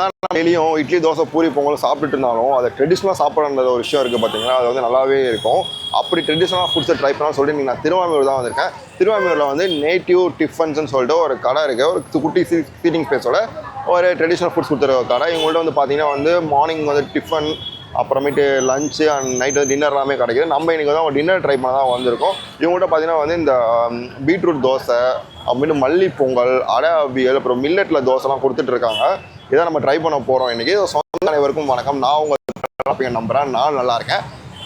டெய்லியும் இட்லி தோசை பூரி பொங்கல் சாப்பிட்டுட்டு இருந்தாலும் அதை ட்ரெடிஷ்னலாக சாப்பிட்ற ஒரு விஷயம் இருக்குது பார்த்தீங்கன்னா, அது வந்து நல்லாவே இருக்கும். அப்படி ட்ரெடிஷ்னலாக ஃபுட்ஸை ட்ரை பண்ணால் சொல்லிட்டு நான் திருவான்மியூர் தான் வந்திருக்கேன். திருவான்மியூரில் வந்து நேட்டிவ் டிஃபன்ஸ்னு சொல்லிட்டு ஒரு கடை இருக்குது. ஒரு குட்டி சீட்டிங் ஸ்பேஸோட ஒரு ட்ரெடிஷ்னல் ஃபுட்ஸ் கொடுத்துருக்க கடை. இவங்கள்ட்ட வந்து பார்த்தீங்கன்னா வந்து மார்னிங் வந்து டிஃபன், அப்புறமேட்டு லஞ்சு அண்ட் நைட் வந்து டின்னர் எல்லாமே கிடைக்குது. நம்ம இன்றைக்கி வந்து ஒரு டின்னர் ட்ரை பண்ண தான் வந்திருக்கோம். இவங்கள்ட்ட பார்த்தீங்கன்னா வந்து இந்த பீட்ரூட் தோசை, அப்புறமேட்டு மல்லி பொங்கல், அடை அவியல், அப்புறம் மில்லட்டில் தோசைலாம் கொடுத்துட்ருக்காங்க. இதை நம்ம ட்ரை பண்ண போகிறோம் இன்றைக்கி. சொந்த அனைவருக்கும் வணக்கம். நான் உங்கள் நம்புகிறேன். நான் நல்லா இருக்கேன்.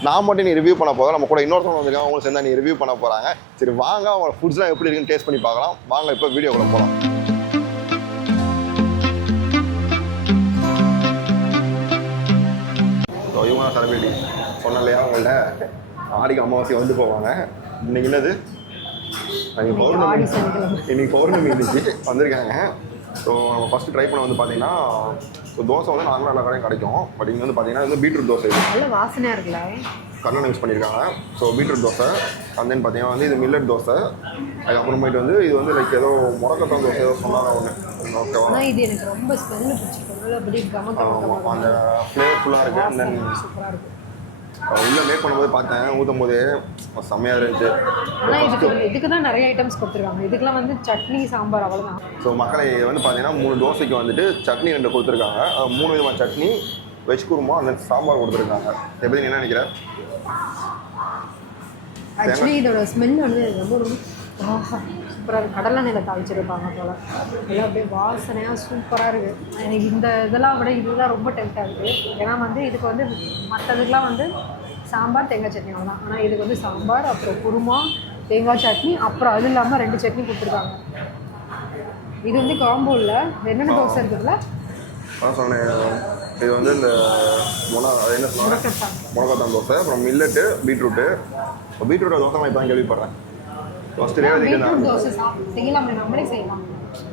நான் மட்டும் நீ ரிவ்யூ பண்ண போதும், நம்ம கூட இன்னொருத்தவங்க வந்திருக்காங்க, அவங்களும் சேர்ந்தா நீ ரிவ்யூ பண்ண போகிறாங்க. சரி வாங்க, அவங்க ஃபுட்ஸ்லாம் எப்படி இருக்குன்னு டேஸ்ட் பண்ணி பார்க்கலாம். வாங்க இப்போ வீடியோக்குள்ள போகலாம். இவங்க தான் செலிபிரிட்டி சொன்னேன் இல்லையா, அவங்கள்ட்ட ஆடிக்கு அமாவாசை வந்து போவாங்க. இன்னைக்கு என்னது, இன்னைக்கு பௌர்ணமி இருந்துச்சு, வந்திருக்காங்க. ஸோ நம்ம ஃபஸ்ட்டு ட்ரை பண்ண வந்து பார்த்தீங்கன்னா தோசை வந்து நார்மலாக எல்லா கடையும் கிடைக்கும். பட் இங்கே வந்து பார்த்தீங்கன்னா வந்து பீட்ரூட் தோசை, இது நல்ல வாசனையாக இருக்குல்ல, கண்ணன் யூஸ் பண்ணியிருக்காங்க. So beetroot dosa. And then பார்த்தீங்கன்னா வந்து இது மில்லட் தோசை. அதுக்கப்புறமேட்டு வந்து இது வந்து லைக் ஏதோ முடக்கத்தான் தோசை ஏதோ சொன்னாங்க ஒன்று. ஓகேவா, இது எனக்கு ரொம்ப ஸ்மெல்லு பிடிச்சிருக்கு. அந்த ஃப்ளேவர்ஃபுல்லாக இருக்குது. அண்ட் தென் சூப்பராக இருக்குது. உள்ளே மேக் பண்ணும்போது பார்த்தேன், ஊற்றும் போதே செம்மையாக இருந்துச்சு. ஆனால் இதுக்கு தான் நிறைய ஐட்டம்ஸ் கொடுத்துருக்காங்க. இதுக்கெல்லாம் வந்து சட்னி சாம்பார் அவ்வளோதான். ஸோ மக்களை வந்து பார்த்தீங்கன்னா 3 தோசைக்கு வந்துட்டு சட்னி 2 கொடுத்துருக்காங்க. 3 விதமான சட்னி, வெஜ் குருமா, அந்த சாம்பார் கொடுத்துருக்காங்க. எப்படி நீ என்ன நினைக்கிறேன்? ஆக்சுவலி இதோட ஸ்மெல் வந்து ரொம்ப ரொம்ப சூப்பராக கடலை நிலை தாளிச்சிருப்பாங்க போல். எல்லாம் அப்படியே வாசனையாக சூப்பராக இருக்குது. எனக்கு இந்த இதெல்லாம் விட இதுதான் ரொம்ப டெம்ட் ஆகுது. ஏன்னா வந்து இதுக்கு வந்து மற்றதுக்கெலாம் வந்து சாம்பார் தேங்காய் சட்னி அவ்வளோதான். ஆனால் இதுக்கு வந்து சாம்பார், அப்புறம் குருமா, தேங்காய் சட்னி, அப்புறம் அது இல்லாமல் 2 சட்னி கொடுத்துருக்காங்க. இது வந்து காம்போ இல்லை. என்னென்ன தோசை இருக்குதுல்ல, அதான் சொன்னேன். இது வந்து இந்த என்ன சொன்னாங்க, முடக்கத்தான் தோசை, அப்புறம் மில்லட்டு, பீட்ரூட்டு. இப்போ பீட்ரூட்டை தோசை நான் இப்போ தான் கேள்விப்படுறேன். ஃபஸ்ட்டு பீட்ரூட் தோசை செய்யலாம், நம்மளே செய்யலாம்.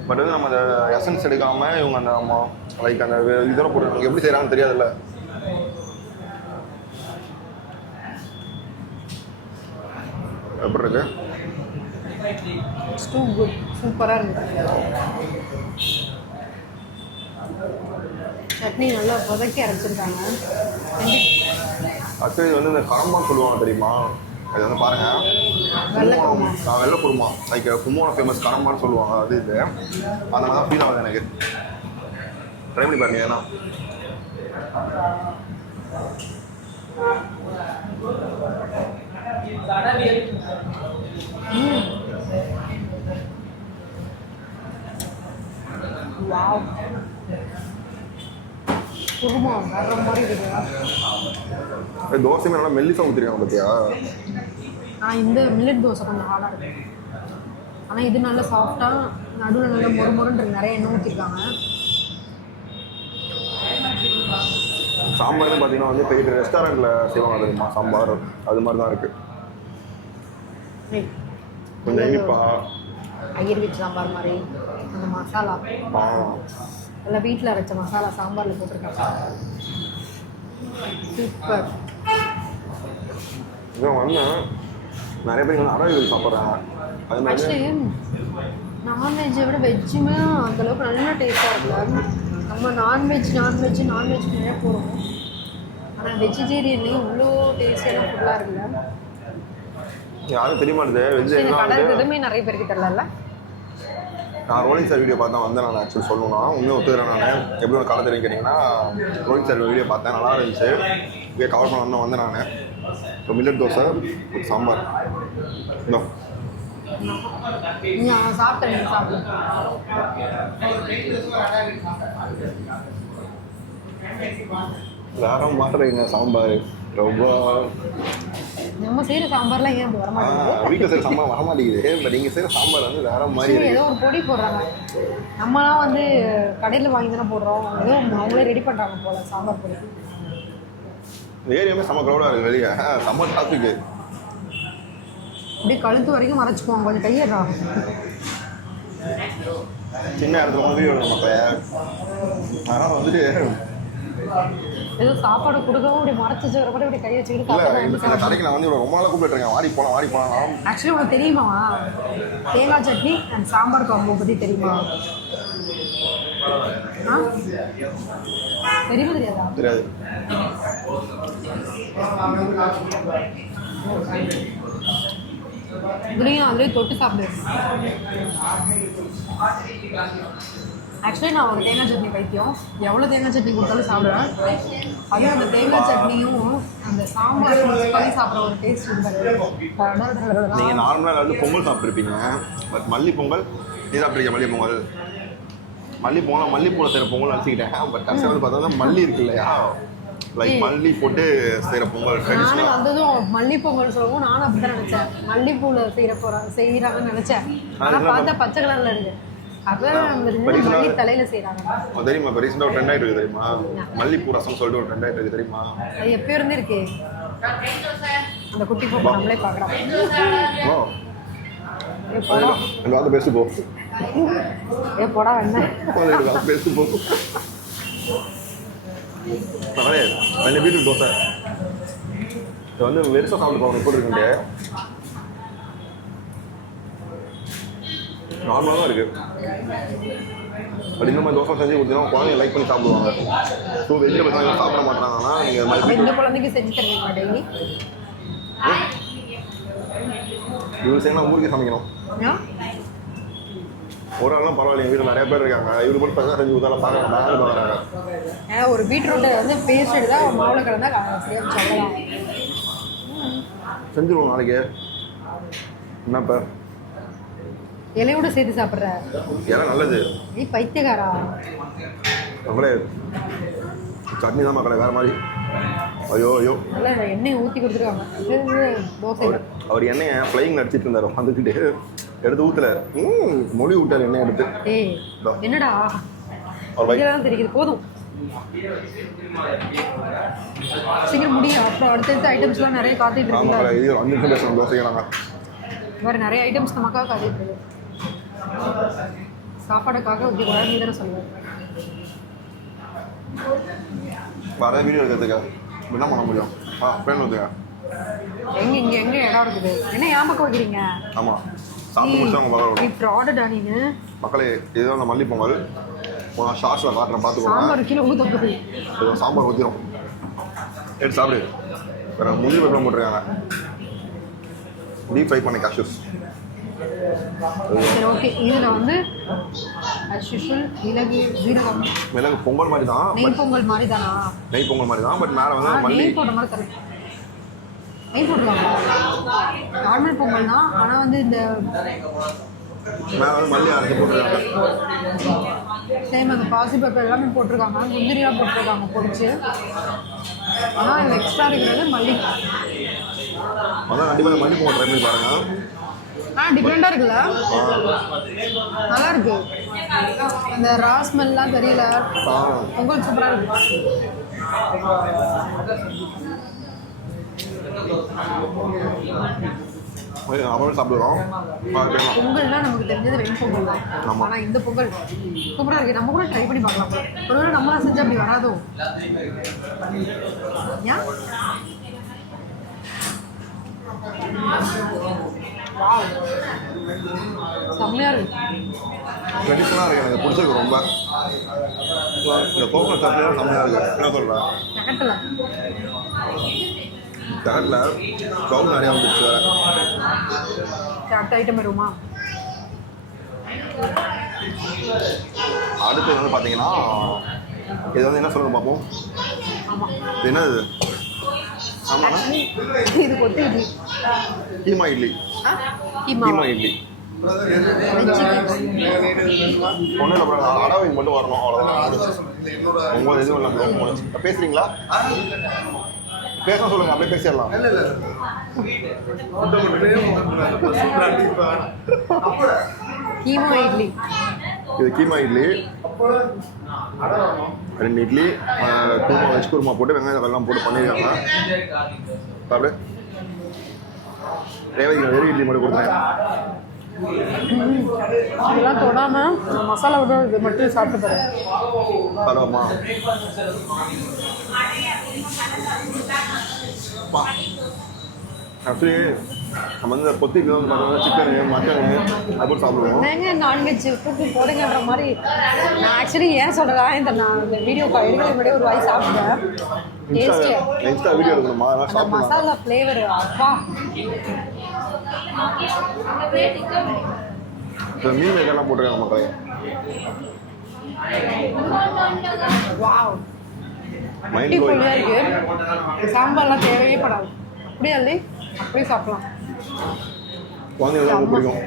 பட் வந்து நம்ம அந்த எசன்ஸ் எடுக்காமல் இவங்க அந்த லைக் அந்த இதெல்லாம் போட்டு எப்படி செய்கிறாங்கன்னு தெரியாதுல்ல. எப்படி இருக்கு? இட்ஸ் டூ குட், சூப்பராக இருக்குது. சட்னி நல்லா வதக்கி அரைச்சிருக்காங்க. ஆக்சுவலி இது வந்து இந்த கரம்பான்னு சொல்லுவாங்க தெரியுமா, அது வந்து பாருங்கள், வெள்ளை குருமா, லைக் கும்போட ஃபேமஸ் கரம்பான்னு சொல்லுவாங்க. அது இது அந்த மாதிரி தான் ஃபீல் ஆகுது எனக்கு. ட்ரை பண்ணி பாருங்க. ஏன்னா குருமா வேற மாதிரி இருக்குது. தோசையுமே நல்லா மெல்லிசாக ஊற்றிருக்காங்க பார்த்தியா. இந்த மில்லட் தோசை கொஞ்சம் ஹார்டாக இருக்குது. ஆனால் இது நல்லா சாஃப்டாக, நடுவில் நல்லா மொறுமொறுன்ற நிறைய எண்ணெய் ஊற்றிருக்காங்க. சாம்பார் பார்த்தீங்கன்னா வந்து பெரிய ரெஸ்டாரண்ட்டில் செய்வாங்க தெரியுமா சாம்பார், அது மாதிரி தான் இருக்குது. கொஞ்சம் இனிப்பா ஐயர் வீட்டு சாம்பார் மாதிரி அந்த மசாலா எல்லாம் வீட்டில் அரைச்ச மசாலா சாம்பாரில் போட்டிருக்காங்க. சூப்பர். இதான் வந்தேன், நிறைய பேர் வந்து அடை சாப்பிட்றாங்க. அது மாதிரி ஆக்சுவலி நான்வெஜ்ஜை விட வெஜ்ஜுமே அந்தளவுக்கு நல்லா டேஸ்ட்டாக இருக்குல்ல. நம்ம நான்வெஜ் நிறைய போகிறோம். ஆனால் வெஜிடேரியன்லேயும் இவ்வளோ டேஸ்டியான ஃபுல்லாக இருக்குல்ல. யாரும் தெரிய மாட்டேது. வெஜ் எதுவுமே நிறைய பேருக்கு தெரியல. நான் ரோலிங் சார் வீடியோ பார்த்தேன் வந்தேன். நான் ஆக்சுவலி சொல்லணும்னா உண்மையை ஒத்துக்கிறேன். நான் எப்படி ஒரு காலத்தில் கேட்டிங்கன்னா ரோலிங் சார் வீடியோ பார்த்தேன், நல்லா இருந்துச்சு. இங்கே கவர் பண்ண வந்தேன் நான். இப்போ மில்லட் தோசை, சாம்பார். இன்னும் வேற மாட்டுறீங்க சாம்பார் ரொம்ப. நம்ம செய்கிற சாம்பார்லாம் ஏன் வர மாட்டேங்குது? வீட்டில் செய்கிற சாம்பார் வர மாட்டேங்குது. பட் நீங்கள் செய்கிற சாம்பார் வந்து வேற மாதிரி ஏதோ ஒரு பொடி போடுறாங்க. நம்மளாம் வந்து கடையில் வாங்கி தானே போடுறோம். ஏதோ அவங்களே ரெடி பண்ணுறாங்க போல சாம்பார் பொடி. ஏரியாமே செம்ம க்ரௌடாக இருக்குது வெளியே, செம்ம டிராஃபிக்கு. அப்படியே கழுத்து வரைக்கும் மறைச்சிக்குவாங்க. கொஞ்சம் கையிடுறாங்க. சின்ன இடத்துல வந்து வீடியோ எடுக்க மாட்டேன். அதனால் வந்துட்டு ஏதோ சாப்பாடு கொடுக்கவும் இப்படி மறைச்சி வச்சுக்கிறப்ப இப்படி கையை வச்சுக்கிட்டு கடைக்கு நான் வந்து ரொம்ப நாளாக கூப்பிட்டுருக்கேன், வாடி போகலாம். ஆக்சுவலி உனக்கு தெரியுமா தேங்காய் சட்னி அண்ட் சாம்பார் காம்போ பற்றி தெரியுமா? ஆ தெரியுமா தெரியாதா? தெரியாது. இதுலேயும் அதுலேயும் தொட்டு சாப்பிடு. ஆக்சுவலி நான் ஒரு தேங்காய் சட்னி பைத்தியம். எவ்வளோ தேங்காய் சட்னி கொடுத்தாலும் சாப்பிடுவேன். அதுவும் அந்த தேங்காய் சட்னியும் அந்த சாம்பார் மிக்ஸ் பண்ணி சாப்பிட்ற ஒரு டேஸ்ட் உண்டு. நீங்கள் நார்மலாக வந்து பொங்கல் சாப்பிட்ருப்பீங்க. பட் மல்லி பொங்கல் நீ சாப்பிட்ருக்கீங்க. மல்லி பொங்கல் மல்லிப்பூவில் செய்கிற பொங்கல் நினச்சிக்கிட்டேன். பட் கஷ்டம் வந்து பார்த்தா மல்லி இருக்கு இல்லையா, லைக் மல்லி போட்டு செய்கிற பொங்கல் ட்ரெடிஷ்னல். நானும் வந்ததும் மல்லி பொங்கல் சொல்லவும் நானும் அப்படி தான் நினச்சேன். மல்லிப்பூவில் செய்கிறாங்கன்னு நினச்சேன். ஆனால் பார்த்தா பச்சை கலரில் இருக்கு. அப்புறம் மல்லி தலையில் செய்கிறாங்க. தெரியுமா? இப்போ ரீசெண்டாக ஒரு ட்ரெண்ட் ஆகிட்டு இருக்கு தெரியுமா? மல்லிப்பூ ரசம் சொல்லிட்டு ஒரு ட்ரெண்ட் ஆகிட்டு இருக்கு தெரியுமா? அது எப்போ இருந்து இருக்கு? அந்த குட்டி போட்டு நம்மளே பார்க்குறோம். எல்லாரும் பேசு போ. போடா என்ன பேசு போ. ரெண்டு வீட்டுக்கு தோசை இது வந்து வெறுசாக சாப்பிட்டு போகணும் போட்டுருக்குண்டு நார்மலாக தான் இருக்குது. பட் இந்த மாதிரி தோசை செஞ்சு கொடுத்தீங்கன்னா குழந்தைங்க லைக் பண்ணி சாப்பிடுவாங்க. ஸோ வெஜிடபிள்ஸ் எல்லாம் சாப்பிட மாட்டாங்கன்னா நீங்கள் மாதிரி இந்த குழந்தைக்கு செஞ்சு தருவீங்க டெய்லி? இவரு செய்யணும் ஊருக்கு சமைக்கணும். ஒரு ஆள்லாம் பரவாயில்ல, எங்கள் வீட்டில் நிறைய பேர் இருக்காங்க. இவரு மட்டும் பசங்க செஞ்சு கொடுத்தாலும் பார்க்க மாட்டாங்க வராங்க. ஒரு பீட்ரூட்டை வந்து பேஸ்ட் எடுத்தால் மாவில் கிடந்தா சொல்லலாம். செஞ்சுருவோம் நாளைக்கு. என்னப்பா இலையோட சேர்த்து சாப்பிட்ற? இலை நல்லது. நீ பைத்தியக்காரா? நம்மளே சட்னி தான் மக்களே வேறு மாதிரி. ஐயோ ஐயோ இல்லை எண்ணெய் ஊற்றி கொடுத்துருக்காங்க. தோசை அவர் எண்ணெயை ஃப்ளைங் அடிச்சிட்டு இருந்தார். வந்துக்கிட்டு எடுத்து ஊற்றல மொழி விட்டார் எண்ணெய் எடுத்து. என்னடா இதெல்லாம் தெரியுது. போதும் சீக்கிரம் முடியும். அப்புறம் அடுத்தடுத்த ஐட்டம்ஸ்லாம் நிறைய காத்துட்டு இருக்காங்க. இது 5 நிமிஷம் பேசணும் தோசைக்கிறாங்க. வேறு நிறைய ஐட்டம்ஸ் நமக்காக காத்துட்டு இருக்கு. சாப்பாடுக்காக இப்படி கூட நீ தானே சொல்லுவேன். வர வீடியோ எடுக்கிறதுக்கு என்ன பண்ண முடியும்? பேன் வந்துங்க. எங்கே இடம் இருக்குது? என்ன ஞாபகம் வைக்கிறீங்க? ஆமாம் சாப்பிட்டு முடிச்சவங்க பரவாயில்ல. இப்போ ஆர்டர் மக்களே இதுதான் அந்த மல்லி பொங்கல். நான் ஷார்ட்ஸில் காட்டுறேன் பார்த்துக்கோங்க. சாம்பார் கிலோ ஊற்றப்படுது. சாம்பார் ஊற்றிடும் எடுத்து சாப்பிடு. வேறு முந்திரி பருப்பு போட்டிருக்காங்க. டீப் ஃப்ரை பண்ண கேஷ்யூஸ். சரி ஓகே. இதில் வந்து அஸ்யூஷுவல் மிளகு பொங்கல் மாதிரி தான். நெய் பொங்கல் மாதிரி தானா? நெய் பொங்கல் மாதிரி தான். பட் மேலே வந்து மல்லி நெய் போட்ட மாதிரி தரும். நெய் போட்டுருவாங்க. நார்மல் பொங்கல் தான். ஆனால் வந்து இந்த மேலே வந்து மல்லி அரைச்சி போட்டுருக்காங்க. சேம் அந்த பாசிப்பருப்பு எல்லாமே போட்டிருக்காங்க. முந்திரியாக போட்டிருக்காங்க பொடிச்சு. ஆனால் இதில் எக்ஸ்ட்ரா இருக்கிறது மல்லி. அதான் கண்டிப்பாக மல்லி பொங்கல் ட்ரை பண்ணி பாருங்கள். டிஃப்ரெண்டாக இருக்குல்ல? நல்லா இருக்கு. அந்த ரா ஸ்மெல்லாம் தெரியல. பொங்கல் சூப்பராக இருக்கு. அப்புறம் சாப்பிடுவோம். பொங்கல்னால் நமக்கு தெரிஞ்சது வெண்பொங்கல் தான். ஆனால் இந்த பொங்கல் சூப்பராக இருக்குது. நம்ம கூட ட்ரை பண்ணி பார்க்கலாம். ஒருவேளை நம்மளாம் செஞ்சு அப்படி வராதோ? ஏன் செம்மையாக இருக்கு. ட்ரெடிஷ்னலாக இருக்குது. எனக்கு பிடிச்சிருக்கு ரொம்ப. இந்த கோகனட் சட்னிலாம் செம்மையாக இருக்குது. என்ன சொல்கிறேன்? தகட்டில் க்ரௌட் நிறையா வந்துச்சு. அடுத்த ஐட்டம் வருமா? அடுத்து வந்து பார்த்தீங்கன்னா இது வந்து என்ன சொல்லுங்க பார்ப்போம். ஆமாம் என்னது? ஆமாம் இது கொத்து இட்லி. கீமா இட்லி. கீமா இட்லி ஒன்றும் இல்லை. அப்புறம் அடவை மட்டும் வரணும் அவ்வளோதான். உங்களுக்கு எதுவும் இல்லை. பேசுகிறீங்களா? பேச சொல்லுங்க. அப்படியே பேசிடலாம். கீமா இட்லி. இது கீமா இட்லி. 2 இட்லி குருமா வெஜ் குருமா போட்டு வெங்காயம் எல்லாம் போட்டு பண்ணியிருக்காங்க. சாப்பிடு. ரேவதிக்கு வெறும் இட்லி மட்டும் கொடுத்தேன். இதெல்லாம் தொடாமல் மசாலா இது மட்டும் சாப்பிட்டு போகிறேன். பரவாமா ஆக்சுவலி நம்ம வந்து கொத்திட்டு வந்து பார்த்தோம்னா சிக்கனு மட்டனு அது போட்டு சாப்பிடுவோம். நாங்கள் நான்வெஜ் தூக்கி போடுங்கன்ற மாதிரி நான் ஆக்சுவலி ஏன் சொல்கிறேன் இந்த வீடியோ எடுக்கிறது முன்னாடியே ஒரு வாய் சாப்பிட்டேன். இன்ஸ்டா வீடியோ எடுக்கணுமா அதெல்லாம் அந்த சாப்பிடலாம். மசாலா ஃப்ளேவர் அப்பா. இப்போ மீன் மேக்கர்லாம் போட்டுருக்காங்க மக்களே. Wow mind blowing. இருக்கு. சாம்பார்லாம் தேவையே படாது. அப்படியே இல்லை அப்படியே சாப்பிடலாம். குழந்தைங்களுக்கு ரொம்ப பிடிக்கும்.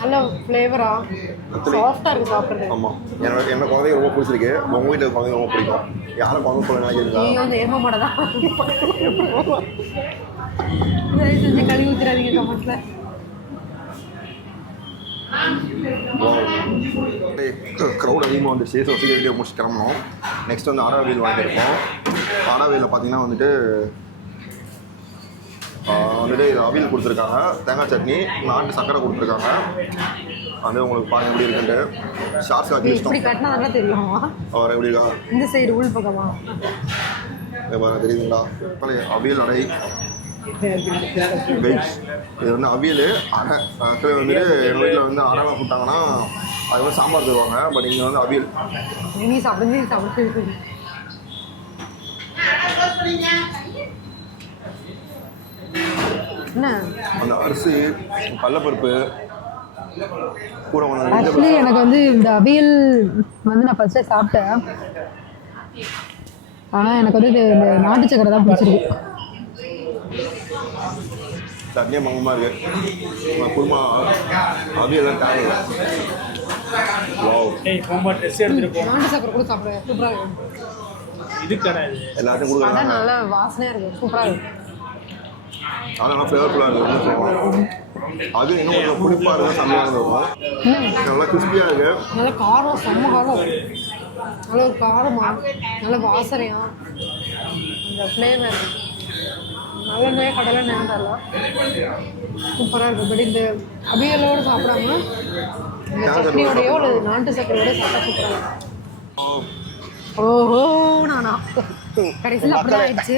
நல்ல ஃப்ளேவரா சாஃப்டாக இருக்குது சாப்பிட்றது. ஆமாம், என்ன குழந்தைங்க ரொம்ப பிடிச்சிருக்கு. உங்கள் வீட்டில் குழந்தைங்க ரொம்ப பிடிக்கும். யாரும் குழந்தை சொல்ல நினைக்கிறீங்களா? நீங்கள் வந்து ஏமா மாட்டதான் செஞ்சு கழுவி ஊற்றுறாதீங்க கமெண்ட்ல. க்ரௌட் அதிகமாக வந்துச்சு. ஸோ சீக்கிரம் வீடியோ முடிச்சு கிளம்பணும். நெக்ஸ்ட் வந்து ஆடாவேல் வாங்கியிருக்கோம். ஆடாவேலில் பார்த்தீங்கன்னா வந்துட்டு இது அவியல் கொடுத்துருக்காங்க, தேங்காய் சட்னி, நாட்டு சக்கரை கொடுத்துருக்காங்க. வந்து உங்களுக்கு பாருங்க எப்படி இருக்குன்ட்டு. ஷார்ட்ஸ் ஆக்கி இப்படி கட்டினா நல்லா தெரியுமா? அவர் எப்படி இருக்கா இந்த சைடு உள் பக்கமா பாருங்க தெரியுதுங்களா? அவியல் அடை வெஜ். இது வந்து அவியல் அடை. ஆக்சுவலி வந்துட்டு எங்கள் வீட்டில் வந்து அடைலாம் போட்டாங்கன்னா அது வந்து சாம்பார் தருவாங்க. பட் இங்கே வந்து அவியல். நீ சாப்பிட்டு என்ன அந்த அரிசி, கடலப்பருப்பு கூட ஆக்சுவலி எனக்கு வந்து இந்த அவியல் வந்து நான் ஃபர்ஸ்ட்டே சாப்பிட்டேன். ஆனால் எனக்கு வந்து இந்த நாட்டு சக்கரை தான் பிடிச்சிருக்கு. சட்னியே மங்கமாக இருக்குது. குருமா அவியெல்லாம் தேவையில்லை. நாட்டு சக்கரை கூட சாப்பிட சூப்பராக இருக்கும். எல்லாத்தையும் கொடுக்குறாங்க. நல்லா வாசனையாக இருக்குது, சூப்பராக இருக்கும். அதெல்லாம் ஃப்ளேவர்ஃபுல்லாக இருக்குது. அது இன்னும் கொஞ்சம் புளிப்பாக இருந்தால் செம்மையாக இருக்கும். நல்லா கிறிஸ்பியாக இருக்குது. நல்லா காரம், செம்ம காரம். நல்ல ஒரு காரமாக நல்ல வாசனையாக அந்த ஃப்ளேவர் நல்லெண்ணெய் கடலை நேரம் சூப்பராக இருக்குது. பட் இந்த அவியலோடு சாப்பிடாம இந்த சட்னியோடையோ அல்லது நாட்டு சக்கரையோட சாப்பிட்டா சூப்பராக இருக்கும். ஓஹோ நானா கடைசியில் அப்படிதான் ஆயிடுச்சு.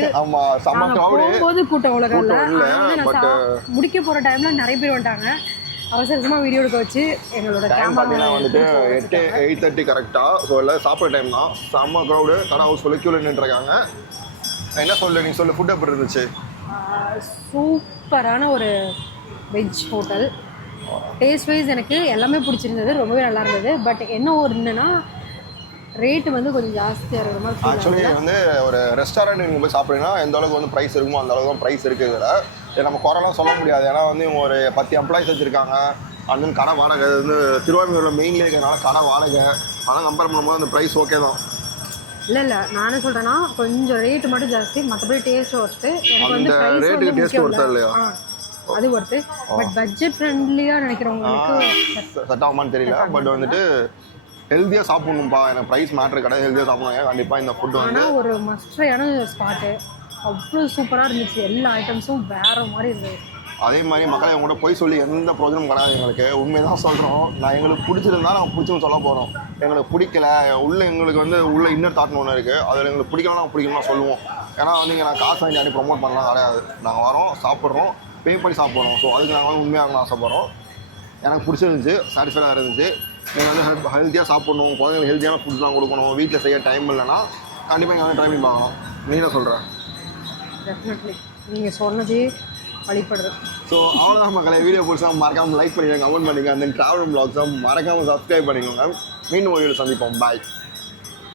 போகும்போது கூட்டம் உலகம் இல்லை. முடிக்க போகிற டைமில் நிறைய பேர் வந்துட்டாங்க. அவசரமாக வீடியோ எடுக்க வச்சு எங்களோட கேமரா வந்துட்டு 8:30 கரெக்டாக. ஸோ எல்லாம் சாப்பிட்ற டைம் தான். செம்ம க்ரௌடு. கடை ஹவுஸ் ஃபுல்லாக க்யூவில் நின்றுருக்காங்க. என்ன சொல்லு நீங்கள் சொல்லு. ஃபுட் எப்படி இருந்துச்சு? சூப்பரான ஒரு வெஜ் ஹோட்டல். டேஸ்ட் வைஸ் எனக்கு எல்லாமே பிடிச்சிருந்தது, ரொம்பவே நல்லா இருந்தது. பட் என்ன ஒரு என்னன்னா ரேட்டு வந்து கொஞ்சம் ஜாஸ்தியாக இருக்கிற மாதிரி. ஆக்சுவலி வந்து ஒரு ரெஸ்டாரண்ட் நீங்கள் போய் சாப்பிட்றீங்கன்னா எந்த அளவுக்கு வந்து ப்ரைஸ் இருக்குமோ அந்த அளவுக்கு தான் ப்ரைஸ் இருக்குது. இதில் நம்ம குறைலாம் சொல்ல முடியாது. ஏன்னா வந்து இவங்க ஒரு 10 எம்ப்ளாயிஸ் வச்சுருக்காங்க. அந்த கடை வாடகை வந்து திருவாரூரில் மெயின்லேயே இருக்கிறதுனால கடை வாடகை. ஆனால் கம்பேர் பண்ணும்போது அந்த ப்ரைஸ் ஓகே தான். இல்லை நான் என்ன சொல்கிறேன்னா கொஞ்சம் ரேட்டு மட்டும் ஜாஸ்தி, மற்றபடி டேஸ்ட் ஒர்த்து. எனக்கு வந்து ரேட்டுக்கு டேஸ்ட் ஒர்த்தா இல்லையா? அது ஒர்த்து. பட் பட்ஜெட் ஃப்ரெண்ட்லியாக நினைக்கிறவங்களுக்கு செட் ஆகுமான்னு தெரியல. பட் வந்துட்டு ஹெல்த்தியாக சாப்பிட்ணும்ப்பா. எனக்கு ப்ரைஸ் மேட்ரு கிடையாது. ஹெல்த்தியாக சாப்பிடுவாங்க கண்டிப்பாக இந்த ஃபுட் வந்து. ஆனால் ஒரு மஸ்ட்ரியான ஸ்பாட்டு. அவ்வளோ சூப்பராக இருந்துச்சு. எல்லா ஐட்டம்ஸும் வேறு மாதிரி இருந்தது. அதே மாதிரி மக்களை அவங்கள்ட்ட போய் சொல்லி எந்த ப்ரோஜனம் கிடையாது. எங்களுக்கு உண்மையை தான் சொல்கிறோம். எங்களுக்கு பிடிச்சிருந்தா நாங்கள் பிடிச்சுன்னு சொல்ல போகிறோம். எங்களுக்கு பிடிக்கல எங்களுக்கு வந்து உள்ள இன்னர் தாட்னு ஒன்று இருக்குது. அதில் எங்களுக்கு பிடிக்கலாம் நாங்கள் பிடிக்கணும்னா சொல்லுவோம். ஏன்னா வந்து இங்கே நான் காசு வாங்கி அடி ப்ரொமோட் பண்ணலாம் கிடையாது. நாங்கள் வரோம், சாப்பிட்றோம், பே பண்ணி சாப்பிட்றோம். ஸோ அதுக்கு நாங்கள் வந்து உண்மையாக ஆசைப்பட்றோம். எனக்கு பிடிச்சிருந்துச்சு, சாட்டிஸ்ஃபைடாக இருந்துச்சு. நீங்கள் வந்து ஹெல்த்தியாக சாப்பிட்ணும், குழந்தைங்களுக்கு ஹெல்த்தியான ஃபுட்லாம் கொடுக்கணும். வீட்டில் செய்ய டைம் இல்லைன்னா கண்டிப்பாக இங்கே வந்து ட்ரை பண்ணி பார்க்கணும். நீ என்ன சொல்கிறேன்? டெஃபினெட்லி நீங்கள் சொன்னதே வழிபடுறது. ஸோ அவ்வளோதான் மக்களை. வீடியோ பிடிச்சா மறக்காமல் லைக் பண்ணிடுங்க, கமெண்ட் பண்ணிங்க. அந்த ட்ராவல் வ்ளாக்ஸை மறக்காமல் சப்ஸ்கிரைப் பண்ணிக்கோங்க. மீண்டும் ஒரு வீடியோ சந்திப்போம். பாய்.